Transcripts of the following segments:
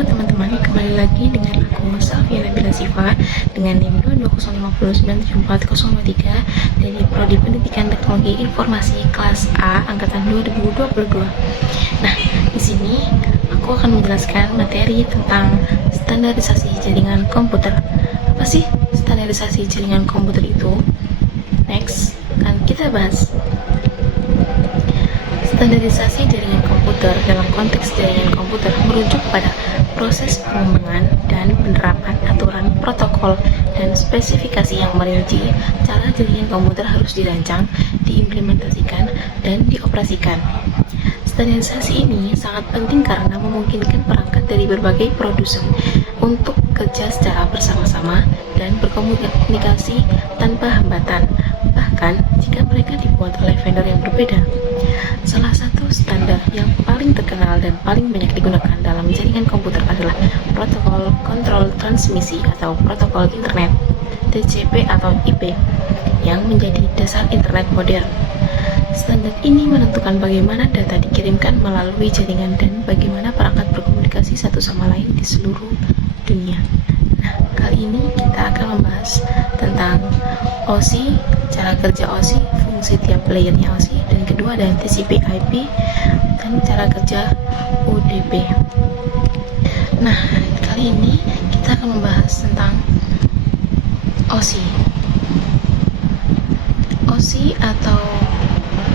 Halo teman-teman, kembali lagi dengan aku Safia Nabila Siva dengan NIM 220597403 dari Prodi Pendidikan Teknologi Informasi kelas A angkatan 2022. Nah, di sini aku akan menjelaskan materi tentang standarisasi jaringan komputer. Apa sih standarisasi jaringan komputer itu? Next, akan kita bahas. Standarisasi jaringan komputer dalam konteks jaringan komputer merujuk pada proses pengembangan dan penerapan aturan protokol dan spesifikasi yang merinci cara jaringan komputer harus dirancang, diimplementasikan, dan dioperasikan. Standarisasi ini sangat penting karena memungkinkan perangkat dari berbagai produsen untuk bekerja secara bersama-sama dan berkomunikasi tanpa hambatan, bahkan jika mereka dibuat oleh vendor yang berbeda. Salah satu standar yang paling terkenal dan paling banyak digunakan dalam jaringan komputer adalah Protokol Kontrol Transmisi atau Protokol Internet (TCP) atau IP yang menjadi dasar internet modern. Standar ini menentukan bagaimana data dikirimkan melalui jaringan dan bagaimana perangkat berkomunikasi satu sama lain di seluruh dunia. Nah, kali ini kita akan membahas tentang OSI, cara kerja OSI, fungsi tiap layernya OSI, dan kedua ada TCP/IP dan cara kerja UDP. Nah, kali ini kita akan membahas tentang OSI. OSI atau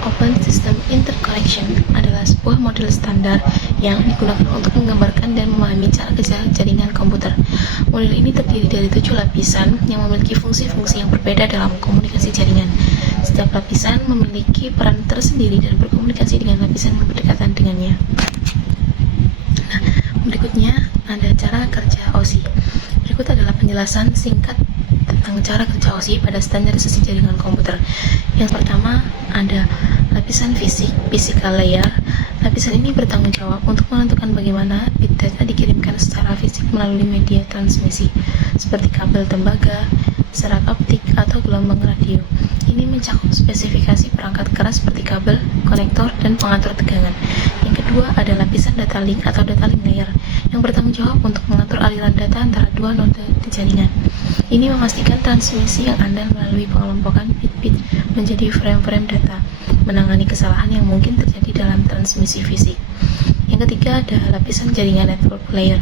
Open System Interconnection adalah sebuah model standar yang digunakan untuk menggambarkan dan memahami cara kerja jaringan komputer. Model ini terdiri dari 7 lapisan yang memiliki fungsi-fungsi yang berbeda dalam komunikasi jaringan. Setiap lapisan memiliki peran tersendiri dan berkomunikasi dengan lapisan yang berdekatan dengannya. Nah, berikutnya ada cara kerja OSI. Berikut adalah penjelasan singkat tentang cara kerja OSI pada standarisasi jaringan komputer. Yang pertama ada lapisan fisik, physical layer. Lapisan ini bertanggung jawab untuk menentukan bagaimana bit data dikirimkan secara fisik melalui media transmisi, seperti kabel tembaga, serat optik, atau gelombang radio. Ini mencakup spesifikasi perangkat keras seperti kabel, konektor, dan pengatur tegangan. Yang kedua ada lapisan data link atau data link layer, yang bertanggung jawab untuk mengatur aliran data antara dua node di jaringan. Ini memastikan transmisi yang andal melalui pengelompokan bit-bit menjadi frame-frame data, menangani kesalahan yang mungkin terjadi dalam transmisi fisik. Yang ketiga ada lapisan jaringan network layer,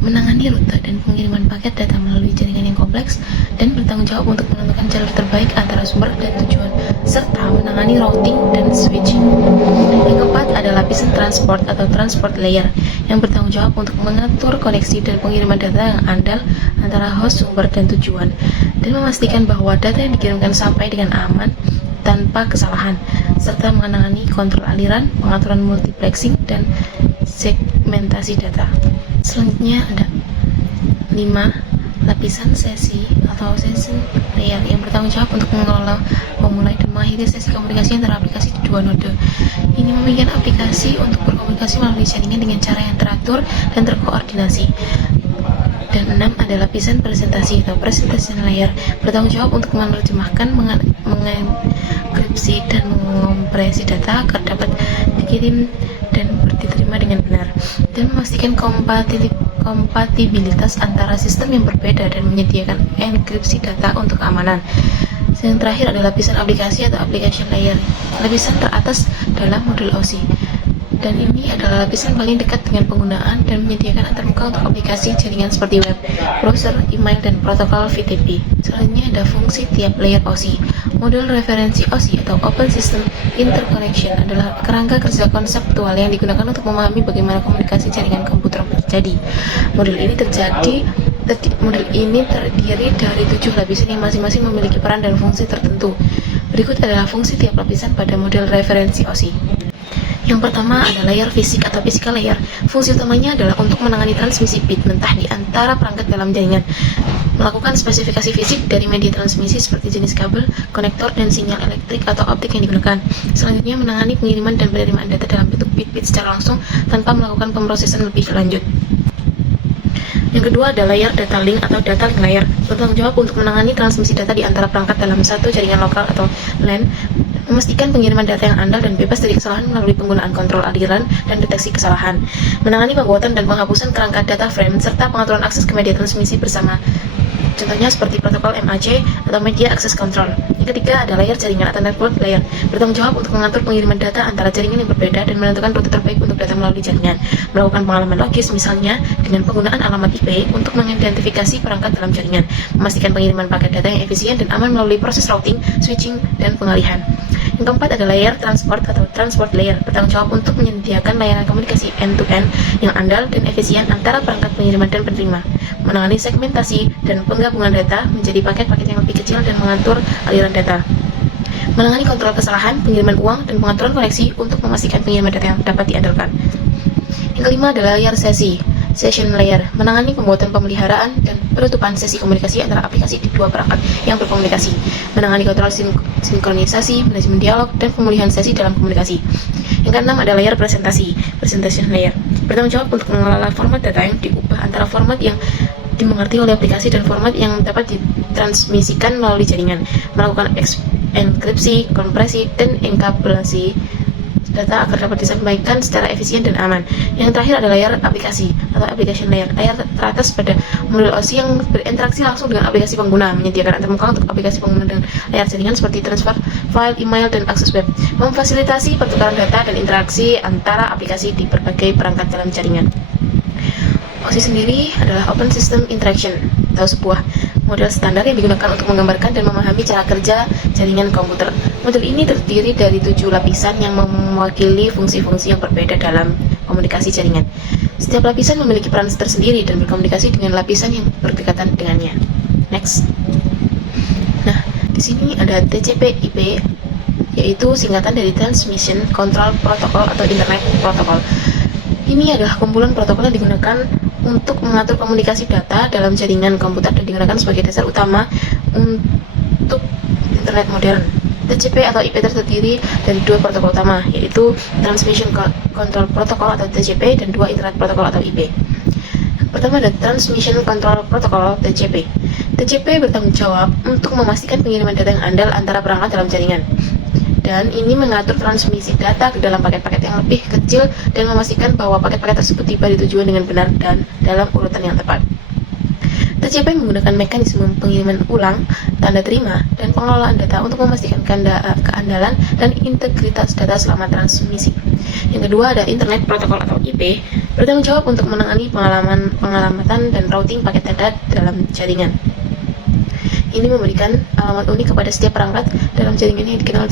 menangani rute dan pengiriman paket data melalui jaringan yang kompleks dan bertanggung jawab untuk menentukan jalur terbaik antara sumber dan tujuan, serta menangani routing dan switching. Yang keempat ada lapisan transport atau transport layer, yang bertanggung jawab untuk mengatur koneksi dan pengiriman data yang andal antara host, sumber, dan tujuan, dan memastikan bahwa data yang dikirimkan sampai dengan aman tanpa kesalahan, serta menangani kontrol aliran, pengaturan multiplexing, dan segmentasi data. Selanjutnya ada 5 lapisan sesi atau session layer, yang bertanggung jawab untuk mengelola, memulai, dan mengakhiri sesi komunikasi antara aplikasi di dua node. Ini memungkinkan aplikasi untuk berkomunikasi melalui jaringan dengan cara yang teratur dan terkoordinasi. Dan 6 ada lapisan presentasi atau presentation layer, bertanggung jawab untuk menerjemahkan, mengenkripsi, dan mengompresi data agar dapat dikirim dan diterima dengan benar, dan memastikan kompatibilitas antara sistem yang berbeda dan menyediakan enkripsi data untuk keamanan. Yang terakhir adalah lapisan aplikasi atau application layer, lapisan teratas dalam modul OSI, dan ini adalah lapisan paling dekat dengan penggunaan dan menyediakan antarmuka untuk aplikasi jaringan seperti web, browser, email, dan protokol VTP. Selanjutnya ada fungsi tiap layer OSI. Model referensi OSI atau Open System Interconnection adalah kerangka kerja konseptual yang digunakan untuk memahami bagaimana komunikasi jaringan komputer terjadi. Model ini terdiri dari 7 lapisan yang masing-masing memiliki peran dan fungsi tertentu. Berikut adalah fungsi tiap lapisan pada model referensi OSI. Yang pertama ada layer fisik atau physical layer. Fungsi utamanya adalah untuk menangani transmisi bit mentah di antara perangkat dalam jaringan, melakukan spesifikasi fisik dari media transmisi seperti jenis kabel, konektor, dan sinyal elektrik atau optik yang digunakan. Selanjutnya menangani pengiriman dan penerimaan data dalam bentuk bit-bit secara langsung tanpa melakukan pemrosesan lebih lanjut. Yang kedua ada layer data link atau data link layer, bertanggung jawab untuk menangani transmisi data di antara perangkat dalam satu jaringan lokal atau LAN Memastikan pengiriman data yang andal dan bebas dari kesalahan melalui penggunaan kontrol aliran dan deteksi kesalahan. Menangani pembuatan dan penghapusan kerangka data frame serta pengaturan akses ke media transmisi bersama. Contohnya seperti protokol MAC atau Media Access Control. Yang ketiga ada layer jaringan atau network layer. Bertanggung jawab untuk mengatur pengiriman data antara jaringan yang berbeda dan menentukan rute terbaik untuk data melalui jaringan. Melakukan pengalaman logis misalnya dengan penggunaan alamat IP untuk mengidentifikasi perangkat dalam jaringan. Memastikan pengiriman paket data yang efisien dan aman melalui proses routing, switching, dan pengalihan. Yang keempat ada layer transport atau transport layer. Bertanggung jawab untuk menyediakan layanan komunikasi end-to-end yang andal dan efisien antara perangkat pengiriman dan penerima. Menangani segmentasi dan penggabungan data menjadi paket-paket yang lebih kecil dan mengatur aliran data. Menangani kontrol kesalahan, pengiriman uang, dan pengaturan koneksi untuk memastikan pengiriman data yang dapat diandalkan. Yang kelima adalah layer sesi, session layer, menangani pembuatan pemeliharaan dan penutupan sesi komunikasi antara aplikasi di dua perangkat yang berkomunikasi, menangani kontrol sinkronisasi, manajemen dialog, dan pemulihan sesi dalam komunikasi. Yang keenam ada layer presentasi, presentation layer, bertanggung jawab untuk mengelola format data yang diubah antara format yang dimengerti oleh aplikasi dan format yang dapat ditransmisikan melalui jaringan, melakukan enkripsi, kompresi, dan enkapsulasi data agar dapat disampaikan secara efisien dan aman. Yang terakhir adalah layer aplikasi atau application layer, layar teratas pada modul OSI yang berinteraksi langsung dengan aplikasi pengguna, menyediakan antarmuka untuk aplikasi pengguna dan layar jaringan seperti transfer file, email, dan akses web, memfasilitasi pertukaran data dan interaksi antara aplikasi di berbagai perangkat dalam jaringan. OSI sendiri adalah Open System Interaction atau sebuah model standar yang digunakan untuk menggambarkan dan memahami cara kerja jaringan komputer. Model ini terdiri dari 7 lapisan yang mewakili fungsi-fungsi yang berbeda dalam komunikasi jaringan. Setiap lapisan memiliki peran tersendiri dan berkomunikasi dengan lapisan yang berdekatan dengannya. Next. Nah, di sini ada TCP/IP, yaitu singkatan dari Transmission Control Protocol atau Internet Protocol. Ini adalah kumpulan protokol yang digunakan untuk mengatur komunikasi data dalam jaringan komputer dan digunakan sebagai dasar utama untuk internet modern. TCP atau IP terdiri dari 2 protokol utama, yaitu Transmission Control Protocol atau TCP dan 2 Internet Protocol atau IP. Pertama ada Transmission Control Protocol (TCP). TCP bertanggung jawab untuk memastikan pengiriman data yang andal antara perangkat dalam jaringan. Dan ini mengatur transmisi data ke dalam paket-paket yang lebih kecil dan memastikan bahwa paket-paket tersebut tiba di tujuan dengan benar dan dalam urutan yang tepat. TCP menggunakan mekanisme pengiriman ulang, tanda terima, dan pengelolaan data untuk memastikan keandalan dan integritas data selama transmisi. Yang kedua ada Internet Protocol atau IP, bertanggung jawab untuk menangani pengalamatan dan routing paket data dalam jaringan. Ini memberikan alamat unik kepada setiap perangkat dalam jaringan yang dikenal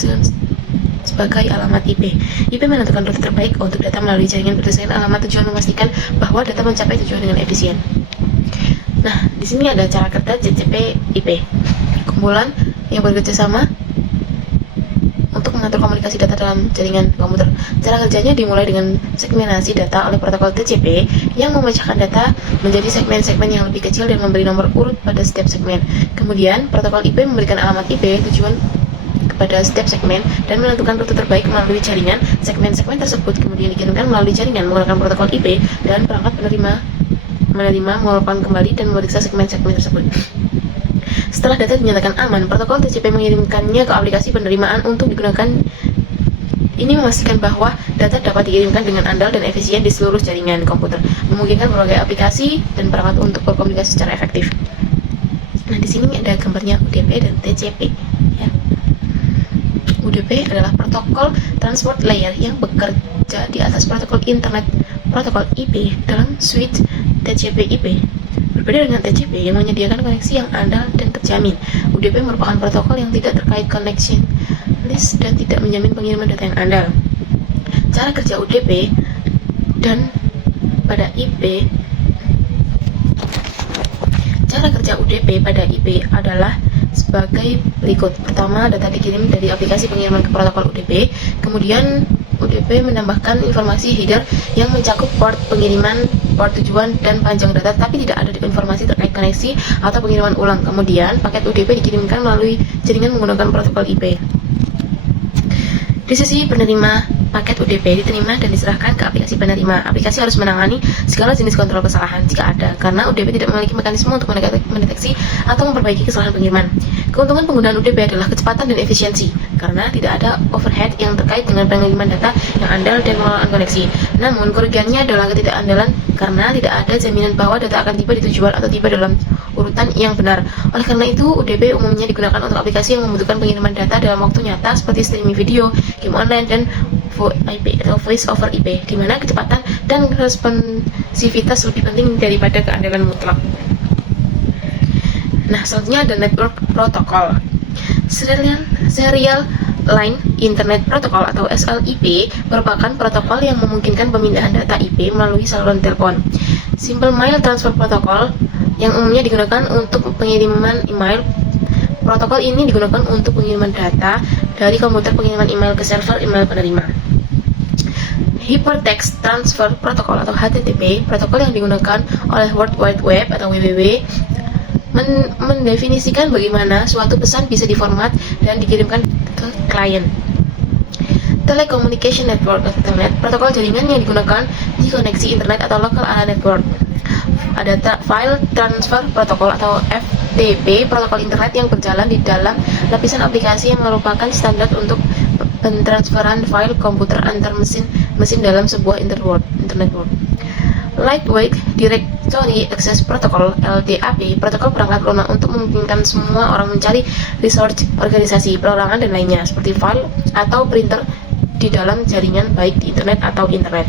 sebagai alamat IP. IP menentukan rute terbaik untuk data melalui jaringan berdasarkan alamat tujuan, memastikan bahwa data mencapai tujuan dengan efisien. Nah, di sini ada cara kerja TCP/IP, kumpulan yang bekerja sama untuk mengatur komunikasi data dalam jaringan komputer. Cara kerjanya dimulai dengan segmentasi data oleh protokol TCP yang memecahkan data menjadi segmen-segmen yang lebih kecil dan memberi nomor urut pada setiap segmen. Kemudian, protokol IP memberikan alamat IP tujuan kepada setiap segmen dan menentukan rute terbaik melalui jaringan. Segmen-segmen tersebut kemudian dikirimkan melalui jaringan menggunakan protokol IP dan perangkat menerima, mengumpulkan kembali dan memeriksa segmen-segmen tersebut. Setelah data dinyatakan aman, protokol TCP mengirimkannya ke aplikasi penerimaan untuk digunakan. Ini memastikan bahwa data dapat dikirimkan dengan andal dan efisien di seluruh jaringan komputer, memungkinkan berbagai aplikasi dan perangkat untuk berkomunikasi secara efektif. Nah, di sini ada gambarnya UDP dan TCP. Ya. UDP adalah protokol transport layer yang bekerja di atas protokol internet protokol IP dalam suite TCP/IP. Berbeda dengan TCP yang menyediakan koneksi yang andal dan terjamin, UDP merupakan protokol yang tidak terkait connection list dan tidak menjamin pengiriman data yang andal. Cara kerja UDP dan pada IP. Cara kerja UDP pada IP adalah sebagai berikut. Pertama, data dikirim dari aplikasi pengiriman ke protokol UDP. Kemudian UDP menambahkan informasi header yang mencakup port pengiriman, port tujuan, dan panjang data, tapi tidak ada informasi terkait koneksi atau pengiriman ulang. Kemudian, paket UDP dikirimkan melalui jaringan menggunakan protokol IP. Di sisi penerima paket UDP diterima dan diserahkan ke aplikasi penerima. Aplikasi harus menangani segala jenis kontrol kesalahan jika ada, karena UDP tidak memiliki mekanisme untuk mendeteksi atau memperbaiki kesalahan pengiriman. Keuntungan penggunaan UDP adalah kecepatan dan efisiensi, karena tidak ada overhead yang terkait dengan pengiriman data yang andal dan pengelolaan koneksi. Namun, kerugiannya adalah ketidakandalan, karena tidak ada jaminan bahwa data akan tiba di tujuan atau tiba dalam urutan yang benar. Oleh karena itu, UDP umumnya digunakan untuk aplikasi yang membutuhkan pengiriman data dalam waktu nyata seperti streaming video, game online, dan VoIP atau Voice over IP, di mana kecepatan dan responsivitas lebih penting daripada keandalan mutlak. Nah, selanjutnya ada network protocol. Serial Line Internet Protocol atau SLIP merupakan protokol yang memungkinkan pemindahan data IP melalui saluran telepon. Simple Mail Transfer Protocol yang umumnya digunakan untuk pengiriman email. Protokol ini digunakan untuk pengiriman data dari komputer pengiriman email ke server email penerima. Hypertext Transfer Protocol atau HTTP, protokol yang digunakan oleh World Wide Web atau WWW, mendefinisikan bagaimana suatu pesan bisa diformat dan dikirimkan ke klien. Telecommunication Network atau Telnet, protokol jaringan yang digunakan di koneksi internet atau local area network. Ada File Transfer Protocol atau FTP, protokol internet yang berjalan di dalam lapisan aplikasi yang merupakan standar untuk pentransferan file komputer antar mesin dalam sebuah internet network. Lightweight Directory Access Protocol (LDAP), protokol perangkat lunak untuk memungkinkan semua orang mencari resource organisasi, perorangan, dan lainnya seperti file atau printer di dalam jaringan baik di internet atau internet.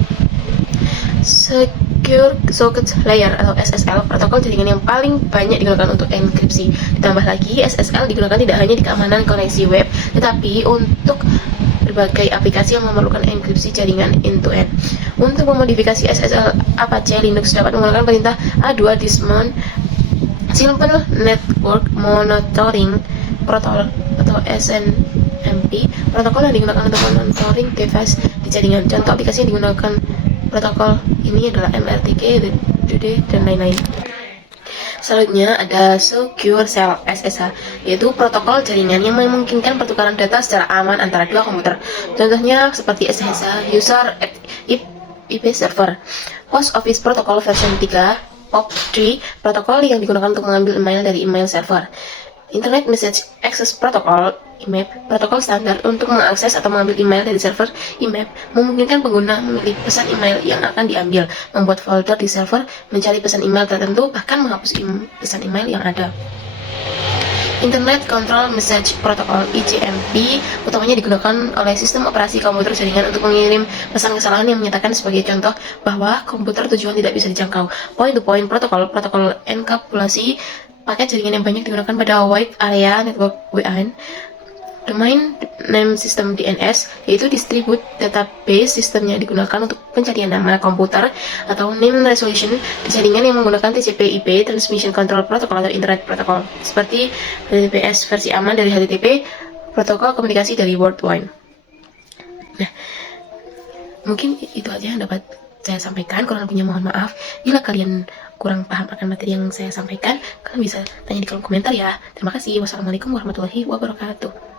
Secure Socket Layer atau SSL, protokol jaringan yang paling banyak digunakan untuk enkripsi. Ditambah lagi, SSL digunakan tidak hanya di keamanan koneksi web, tetapi untuk berbagai aplikasi yang memerlukan enkripsi jaringan end-to-end. Untuk memodifikasi SSL, Apache Linux dapat menggunakan perintah A2 Daemon Simple Network Monitoring Protocol atau SNMP, protokol yang digunakan untuk monitoring device di jaringan. Contoh aplikasi yang digunakan protokol ini adalah MRTK, DD, dan lain-lain. Selanjutnya ada Secure Shell (SSH), yaitu protokol jaringan yang memungkinkan pertukaran data secara aman antara dua komputer. Contohnya seperti SSH User IP Server. Post Office Protocol version 3, POP3, protokol yang digunakan untuk mengambil email dari email server. Internet Message Access Protocol (IMAP), protokol standar untuk mengakses atau mengambil email dari server. IMAP memungkinkan pengguna memilih pesan email yang akan diambil, membuat folder di server, mencari pesan email tertentu, bahkan menghapus pesan email yang ada. Internet Control Message Protocol (ICMP) utamanya digunakan oleh sistem operasi komputer jaringan untuk mengirim pesan kesalahan yang menyatakan sebagai contoh bahwa komputer tujuan tidak bisa dijangkau. Point-to-point protocol, protokol enkapsulasi paket jaringan yang banyak digunakan pada wide area network WAN. Domain Name System (DNS), yaitu Distribute Database System yang digunakan untuk pencarian nama komputer, atau Name Resolution, jaringan yang menggunakan TCP/IP Transmission Control Protocol atau Internet Protocol, seperti HTTPS versi aman dari HTTP, protokol komunikasi dari World Wide. Nah, mungkin itu aja yang dapat saya sampaikan. Kurang lebihnya mohon maaf. Bila kalian kurang paham akan materi yang saya sampaikan, kalian bisa tanya di kolom komentar ya. Terima kasih. Wassalamualaikum warahmatullahi wabarakatuh.